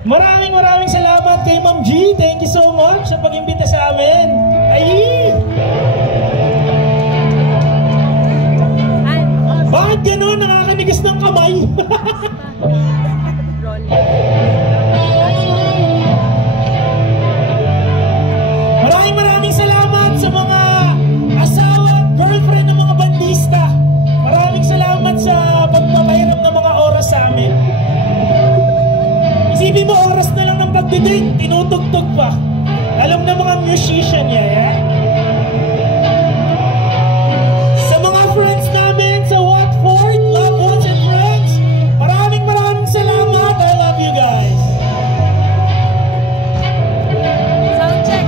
Maraming salamat kay Ma'am G. Thank you so much sa pag-imbita sa amin. Ay! Bakit gano'n? Nakakanigas ng kamay. Maraming salamat sa mga asawa at girlfriend ng mga bandista. Maraming salamat sa pagpapahiram ng mga oras sa amin. Isipin mo, oras na lang ng pagdidate, tinutugtog pa. Alam na mga musician niya, yeah? Sa mga friends namin sa Watford, loved ones and friends, maraming salamat. I love you guys. Sound check.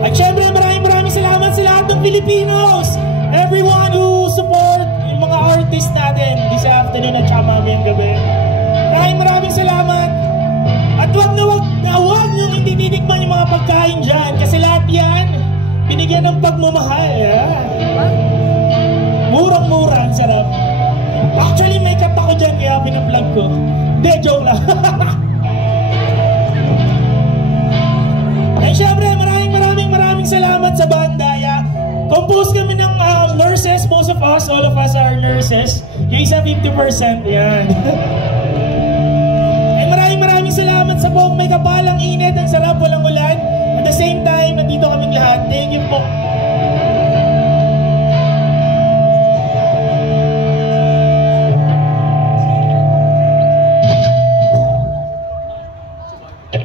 At syempre, maraming salamat sa lahat ng Filipinos. Everyone who support yung mga artists natin this afternoon at saka mamayang gabi. Maraming salamat. At huwag niyong hindi tinikman yung mga pagkain dyan. Kasi lahat yan, binigyan ng pagmamahal. Murang-mura, ang sarap. Actually, may cut ako dyan kaya pinaplug ko. Hindi, joke lang. Ay, syempre, maraming salamat sa banda. Compose kami ng nurses, most of us, all of us are nurses. Yung isa 50%, yan. Ay, maraming salamat sa buong may kapalang init, ang sarap, walang ulan. At the same time, nandito kaming lahat. Thank you po.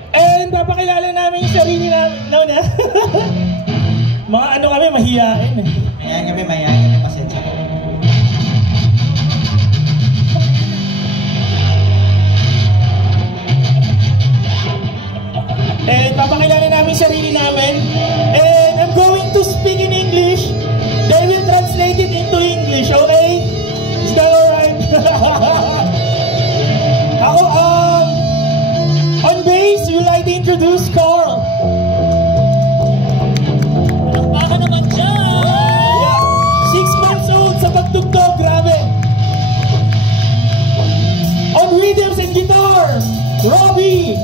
And papakilala namin yung sarili namin. No, na? Mga ano kami, mahiyain. Mahiyain kami, pasensya. And papakilala namin sarili namin. And I'm going to speak in English. They will translate it into English, okay? Is that alright? Ako, on bass, we would like to introduce Carl. Pagtugtog, grabe. On rhythms and guitar, Robbie.